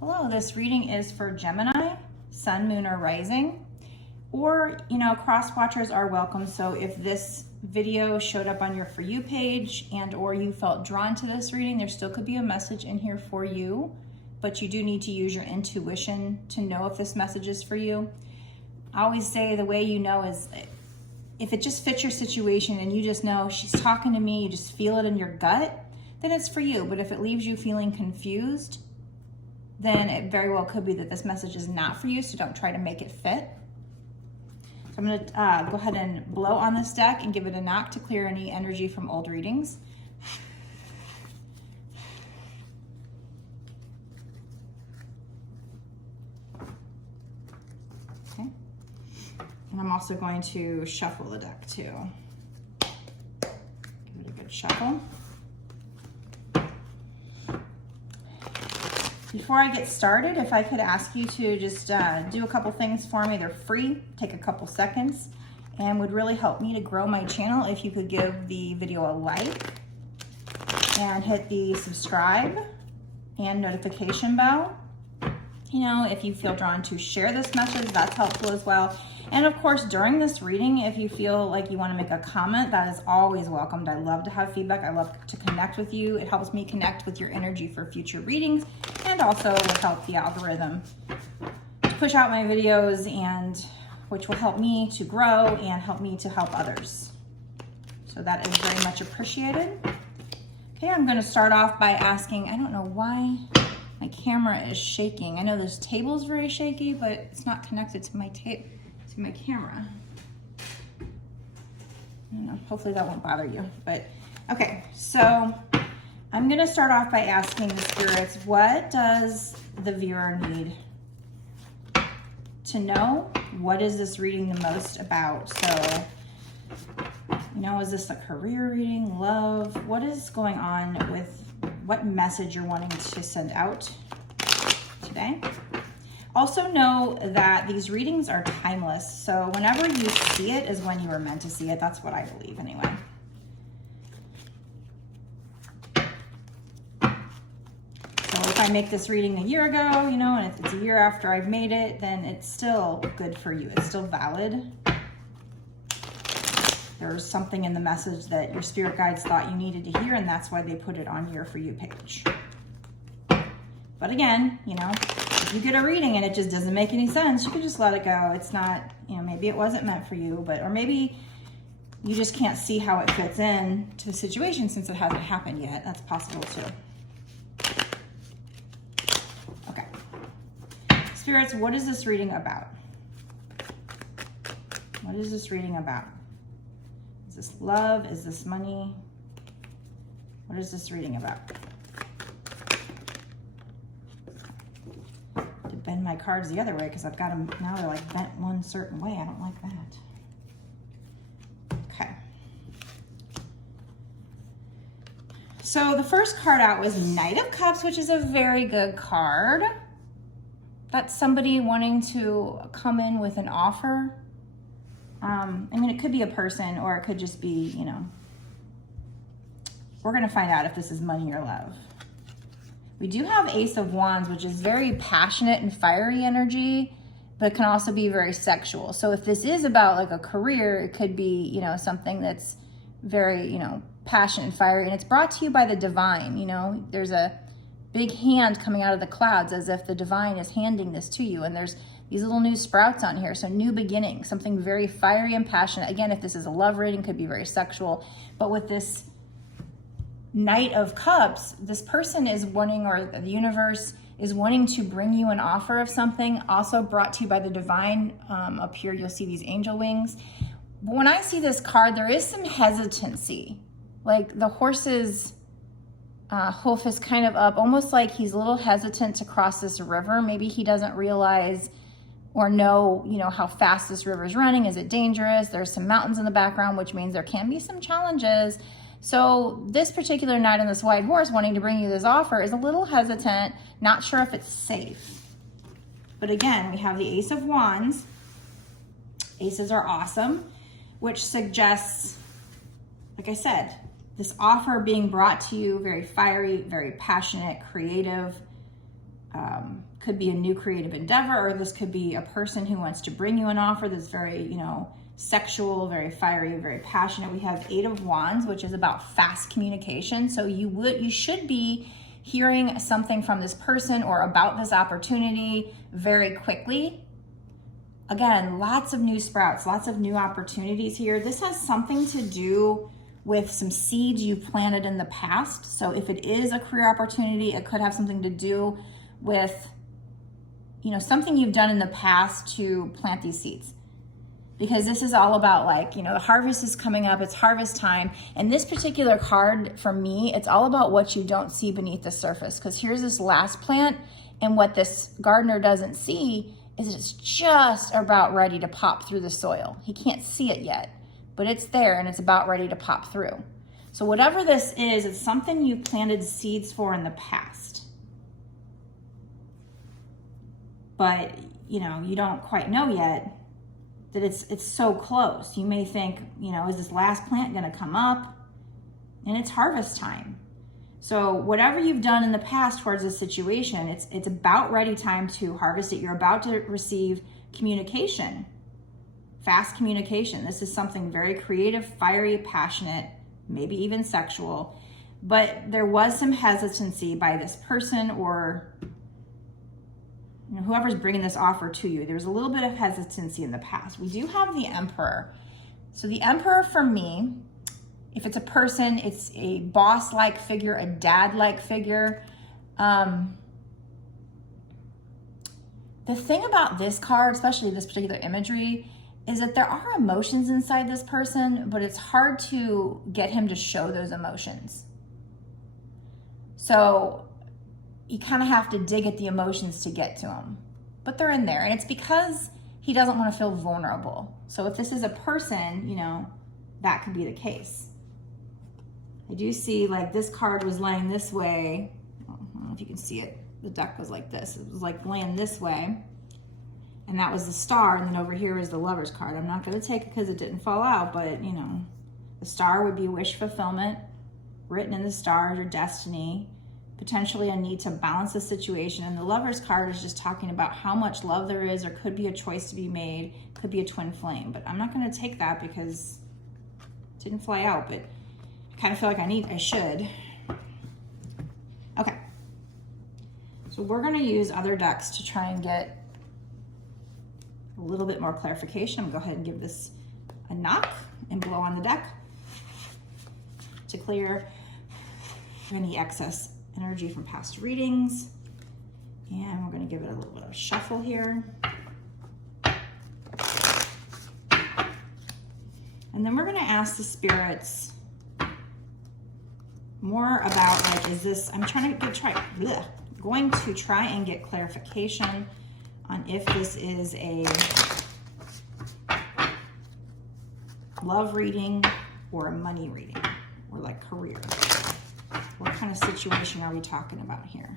Hello, this reading is for Gemini, Sun, Moon, or Rising. Or, cross watchers are welcome. So if this video showed up on your For You page and or you felt drawn to this reading, there still could be a message in here for you, but you do need to use your intuition to know if this message is for you. I always say the way you know is if it just fits your situation and you just know she's talking to me, you just feel it in your gut, then it's for you. But if it leaves you feeling confused, then it very well could be that this message is not for you, so don't try to make it fit. So I'm going to go ahead and blow on this deck and give it a knock to clear any energy from old readings. Okay. And I'm also going to shuffle the deck too. Give it a good shuffle. Before I get started, if I could ask you to just do a couple things for me. They're free, take a couple seconds, and would really help me to grow my channel if you could give the video a like and hit the subscribe and notification bell. If you feel drawn to share this message, that's helpful as well. And of course, during this reading, if you feel like you want to make a comment, that is always welcomed. I love to have feedback. I love to connect with you. It helps me connect with your energy for future readings, and also will help the algorithm to push out my videos, and which will help me to grow and help me to help others. So that is very much appreciated. Okay, I'm going to start off by asking, I don't know why my camera is shaking. I know this table is very shaky, but it's not connected to my my camera. I don't know, hopefully that won't bother you. But okay, so I'm gonna start off by asking the spirits, what does the viewer need to know? What is this reading the most about? So, is this a career reading, love? What is going on with what message you're wanting to send out today? Also know that these readings are timeless. So whenever you see it is when you were meant to see it. That's what I believe anyway. So if I make this reading a year ago, and if it's a year after I've made it, then it's still good for you. It's still valid. There's something in the message that your spirit guides thought you needed to hear, and that's why they put it on your For You page. But again, if you get a reading and it just doesn't make any sense, you can just let it go. It's not, maybe it wasn't meant for you, or maybe you just can't see how it fits in to the situation since it hasn't happened yet. That's possible too. Okay. Spirits, what is this reading about? What is this reading about? Is this love? Is this money? What is this reading about? To bend my cards the other way because I've got them, now they're like bent one certain way. I don't like that. Okay. So the first card out was Knight of Cups, which is a very good card. That's somebody wanting to come in with an offer. It could be a person, or it could just be, we're going to find out if this is money or love. We do have Ace of Wands, which is very passionate and fiery energy, but can also be very sexual. So if this is about like a career, it could be, something that's very, passionate and fiery, and it's brought to you by the divine. There's a big hand coming out of the clouds as if the divine is handing this to you, and there's these little new sprouts on here. So new beginning, something very fiery and passionate. Again, if this is a love reading, could be very sexual. But with this Knight of Cups, this person is wanting, or the universe is wanting to bring you an offer of something, also brought to you by the divine. Up here, you'll see these angel wings. But when I see this card, there is some hesitancy. Like the horse's hoof is kind of up, almost like he's a little hesitant to cross this river. Maybe he doesn't realize or know, how fast this river is running. Is it dangerous? There's some mountains in the background, which means there can be some challenges. So this particular knight on this white horse wanting to bring you this offer is a little hesitant, not sure if it's safe. But again, we have the Ace of Wands. Aces are awesome, which suggests, like I said, this offer being brought to you, very fiery, very passionate, creative, Could be a new creative endeavor, or this could be a person who wants to bring you an offer that's very, you know, sexual, very fiery, very passionate. We have 8 of Wands, which is about fast communication. So you should be hearing something from this person or about this opportunity very quickly. Again, lots of new sprouts, lots of new opportunities here. This has something to do with some seeds you planted in the past. So if it is a career opportunity, it could have something to do with, you know, something you've done in the past to plant these seeds. Because this is all about, like, you know, the harvest is coming up, it's harvest time. And this particular card, for me, it's all about what you don't see beneath the surface. Because here's this last plant, and what this gardener doesn't see is it's just about ready to pop through the soil. He can't see it yet, but it's there and it's about ready to pop through. So whatever this is, it's something you planted seeds for in the past. But, you know, you don't quite know yet that it's so close. You may think, you know, is this last plant gonna come up? And it's harvest time. So whatever you've done in the past towards this situation, it's about ready time to harvest it. You're about to receive communication, fast communication. This is something very creative, fiery, passionate, maybe even sexual. But there was some hesitancy by this person, or, you know, whoever's bringing this offer to you. There's a little bit of hesitancy in the past. We do have the Emperor. So the Emperor, for me, if it's a person, it's a boss-like figure, a dad-like figure. The thing about this card, especially this particular imagery, is that there are emotions inside this person, but it's hard to get him to show those emotions. So you kind of have to dig at the emotions to get to them, but they're in there. And it's because he doesn't want to feel vulnerable. So if this is a person, you know, that could be the case. I do see, like, this card was laying this way. I don't know if you can see it. The deck was like this. It was like laying this way. And that was the Star. And then over here is the Lover's card. I'm not going to take it because it didn't fall out. But, you know, the Star would be wish fulfillment. Written in the stars, your destiny. Potentially a need to balance the situation. And the Lover's card is just talking about how much love there is, or could be a choice to be made. Could be a twin flame. But I'm not going to take that because it didn't fly out. But kind of feel like I should. Okay. So we're going to use other decks to try and get a little bit more clarification. I'm going to go ahead and give this a knock and blow on the deck to clear any excess energy from past readings. And we're going to give it a little bit of a shuffle here. And then we're going to ask the spirits more about, like, is this, I'm going to try and get clarification on if this is a love reading or a money reading, or like career. What kind of situation are we talking about here?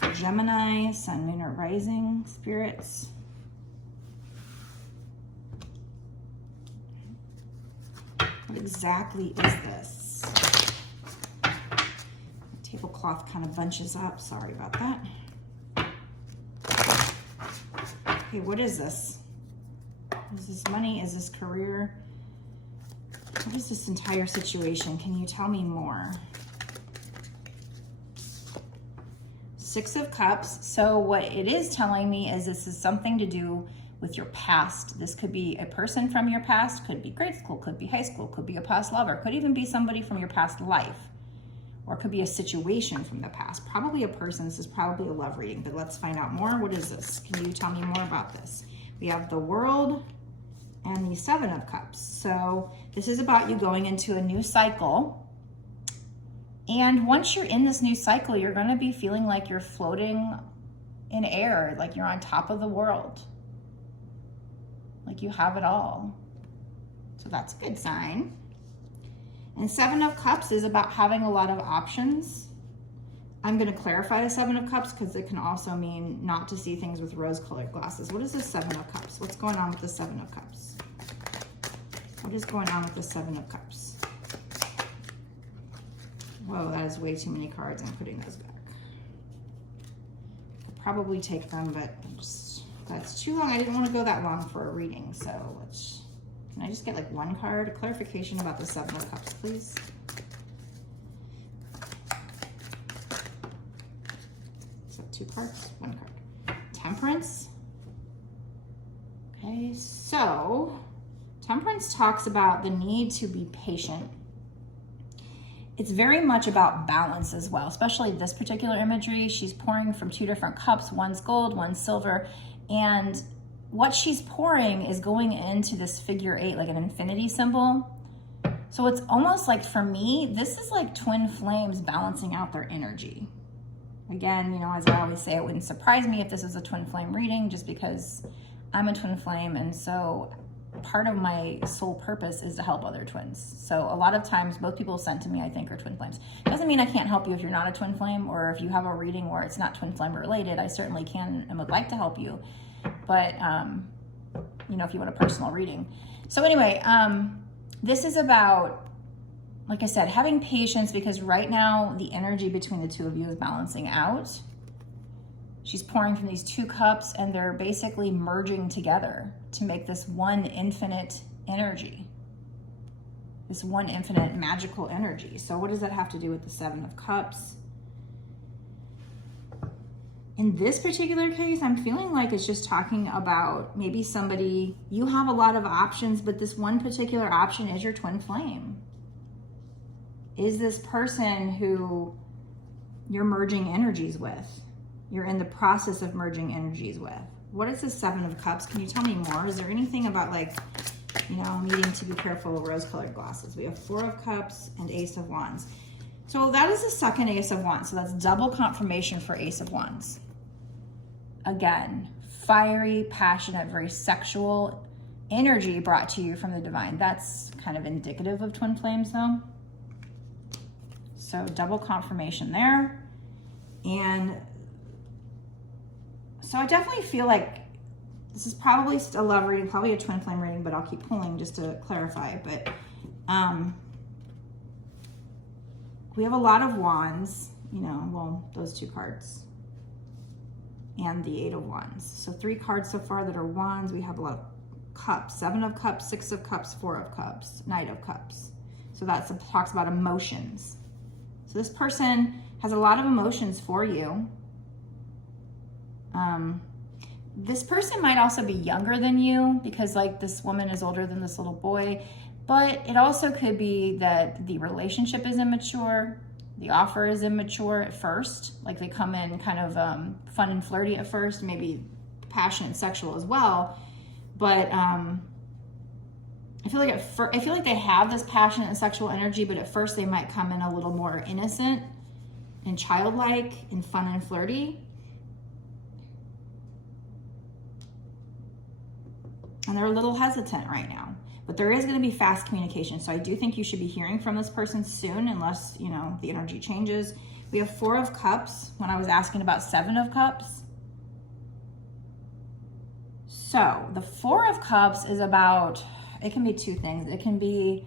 For Gemini, Sun, Moon, or Rising spirits. What exactly is this? The tablecloth kind of bunches up. Sorry about that. Okay, what is this? Is this money? Is this career? What is this entire situation? Can you tell me more? Six of Cups. So what it is telling me is this is something to do with your past. This could be a person from your past, could be grade school, could be high school, could be a past lover, could even be somebody from your past life, or it could be a situation from the past. Probably a person. This is probably a love reading, but let's find out more. What is this? Can you tell me more about this? We have the World and the Seven of Cups. So this is about you going into a new cycle. And once you're in this new cycle, you're going to be feeling like you're floating in air, like you're on top of the world. Like you have it all. So that's a good sign. And Seven of Cups is about having a lot of options. I'm going to clarify the Seven of Cups because it can also mean not to see things with rose-colored glasses. What is the Seven of Cups? What's going on with the Seven of Cups? What is going on with the Seven of Cups? Whoa, that is way too many cards. I'm putting those back. I'll probably take them, but that's too long. I didn't want to go that long for a reading, so can I just get like one card? A clarification about the Seven of Cups, please. Is that 2 cards? 1 card. Temperance. Okay, so Temperance talks about the need to be patient. It's very much about balance as well, especially this particular imagery. She's pouring from 2 different cups. One's gold, one's silver. And what she's pouring is going into this figure 8, like an infinity symbol. So it's almost like, for me, this is like twin flames balancing out their energy. Again, you know, as I always say, it wouldn't surprise me if this was a twin flame reading, just because I'm a twin flame, and so part of my sole purpose is to help other twins. So a lot of times, both people sent to me, I think, are twin flames. Doesn't mean I can't help you if you're not a twin flame, or if you have a reading where it's not twin flame related. I certainly can and would like to help you. But, you know, if you want a personal reading. So anyway, this is about, like I said, having patience, because right now the energy between the 2 of you is balancing out. She's pouring from these 2 cups, and they're basically merging together to make this one infinite energy, this one infinite magical energy. So what does that have to do with the 7 of Cups? In this particular case, I'm feeling like it's just talking about maybe somebody, you have a lot of options, but this one particular option is your twin flame. Is this person who you're merging energies with? You're in the process of merging energies with. What is the 7 of Cups? Can you tell me more? Is there anything about, like, you know, needing to be careful of rose-colored glasses? We have 4 of Cups and Ace of Wands. So that is the second Ace of Wands. So that's double confirmation for Ace of Wands. Again, fiery, passionate, very sexual energy brought to you from the divine. That's kind of indicative of twin flames, though. So double confirmation there. And so I definitely feel like this is probably a love reading, probably a twin flame reading, but I'll keep pulling just to clarify. But we have a lot of wands, you know, well, those 2 cards, and the 8 of Wands. So 3 cards so far that are wands. We have a lot of cups, 7 of Cups, 6 of Cups, 4 of Cups, Knight of Cups. So that talks about emotions. So this person has a lot of emotions for you. This person might also be younger than you, because like this woman is older than this little boy, but it also could be that the relationship is immature, the offer is immature at first, like they come in kind of fun and flirty at first, maybe passionate and sexual as well, but I feel like they have this passionate and sexual energy, but at first they might come in a little more innocent and childlike and fun and flirty. And they're a little hesitant right now, but there is going to be fast communication. So I do think you should be hearing from this person soon, unless, you know, the energy changes. We have 4 of Cups when I was asking about 7 of Cups. So the 4 of Cups is about, it can be 2 things. It can be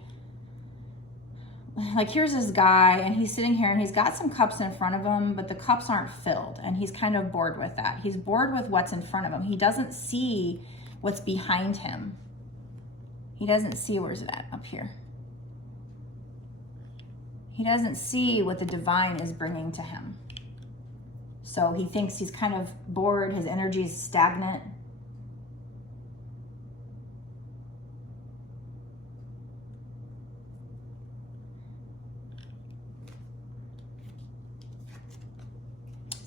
like, here's this guy and he's sitting here and he's got some cups in front of him, but the cups aren't filled, and he's kind of bored with that. He's bored with what's in front of him. He doesn't see what's behind him. He doesn't see, where's it at? Up here. He doesn't see what the divine is bringing to him. So he thinks he's kind of bored. His energy is stagnant.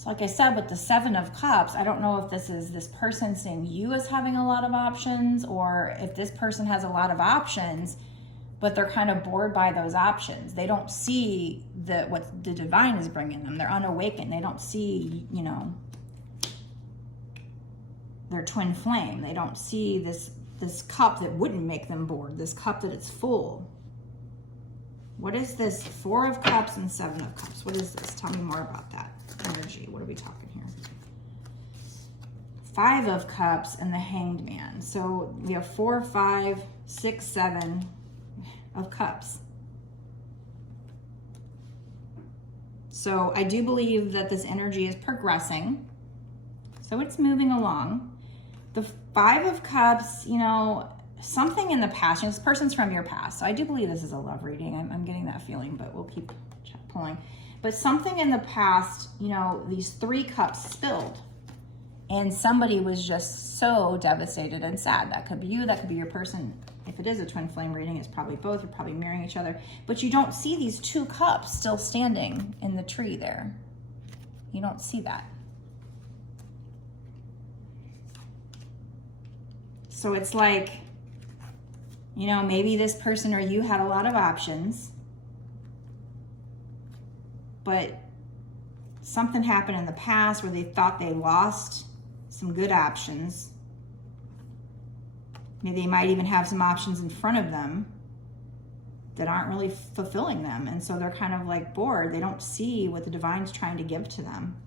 Like I said, with the 7 of Cups, I don't know if this is this person seeing you as having a lot of options, or if this person has a lot of options, but they're kind of bored by those options. They don't see what the divine is bringing them. They're unawakened. They don't see, you know, their twin flame. They don't see this cup that wouldn't make them bored, this cup that it's full. What is this 4 of Cups and 7 of Cups? What is this? Tell me more about that energy. What are we talking here? 5 of Cups and the Hanged Man. So we have 4, 5, 6, 7 of Cups. So I do believe that this energy is progressing. So it's moving along. The Five of Cups, you know, something in the past, this person's from your past. So I do believe this is a love reading. I'm getting that feeling, but we'll keep pulling. But something in the past, you know, these 3 cups spilled and somebody was just so devastated and sad. That could be you, that could be your person. If it is a twin flame reading, it's probably both. You're probably marrying each other. But you don't see these 2 cups still standing in the tree there. You don't see that. So it's like, you know, maybe this person or you had a lot of options, but something happened in the past where they thought they lost some good options. Maybe they might even have some options in front of them that aren't really fulfilling them. And so they're kind of like bored. They don't see what the divine's trying to give to them.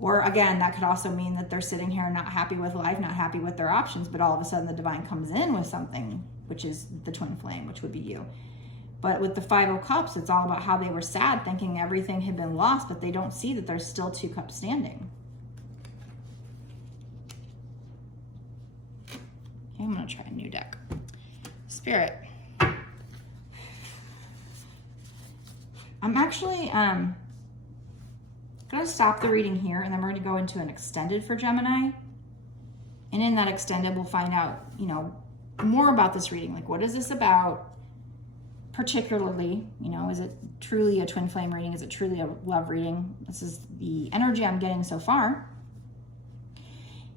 Or again, that could also mean that they're sitting here not happy with life, not happy with their options, but all of a sudden the divine comes in with something, which is the twin flame, which would be you. But with the 5 of Cups, it's all about how they were sad, thinking everything had been lost, but they don't see that there's still 2 cups standing. Okay, I'm gonna try a new deck. Spirit. I'm actually going to stop the reading here, and then we're going to go into an extended for Gemini. And in that extended, we'll find out, you know, more about this reading. Like, what is this about? Particularly, you know, is it truly a twin flame reading? Is it truly a love reading? This is the energy I'm getting so far.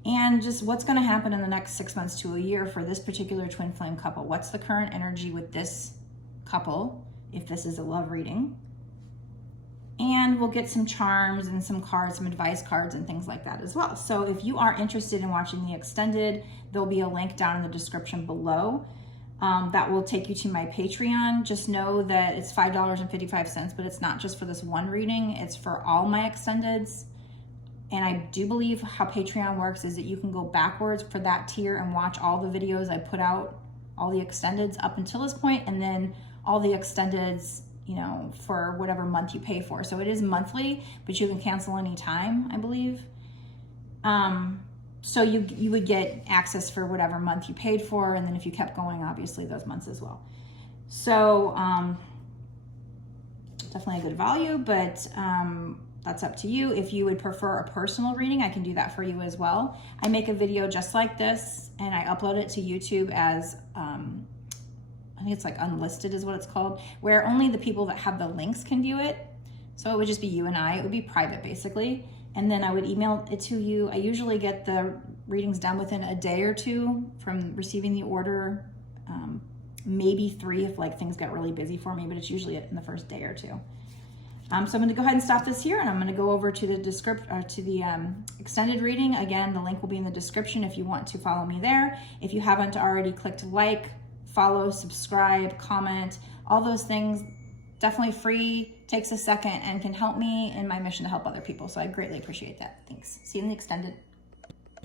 And just what's going to happen in the next 6 months to a year for this particular twin flame couple. What's the current energy with this couple, if this is a love reading? And we'll get some charms and some cards, some advice cards and things like that as well. So if you are interested in watching the extended, there'll be a link down in the description below. That will take you to my Patreon. Just know that it's $5.55, but it's not just for this one reading, it's for all my extendeds. And I do believe how Patreon works is that you can go backwards for that tier and watch all the videos I put out, all the extendeds up until this point, and then all the extendeds, you know, for whatever month you pay for. So it is monthly, but you can cancel any time, I believe. So you would get access for whatever month you paid for, and then if you kept going, obviously those months as well. So definitely a good value, but that's up to you. If you would prefer a personal reading, I can do that for you as well. I make a video just like this, and I upload it to YouTube as I think it's like unlisted is what it's called, where only the people that have the links can view it. So it would just be you and I. It would be private basically. And then I would email it to you. I usually get the readings done within a day or 2 from receiving the order, maybe 3 if like things get really busy for me, but it's usually in the first day or 2. So I'm going to go ahead and stop this here, and I'm going to go over to the extended reading. Again, the link will be in the description if you want to follow me there. If you haven't already, clicked like, follow, subscribe, comment, all those things. Definitely free, takes a second, and can help me in my mission to help other people. So I greatly appreciate that. Thanks. See you in the extended.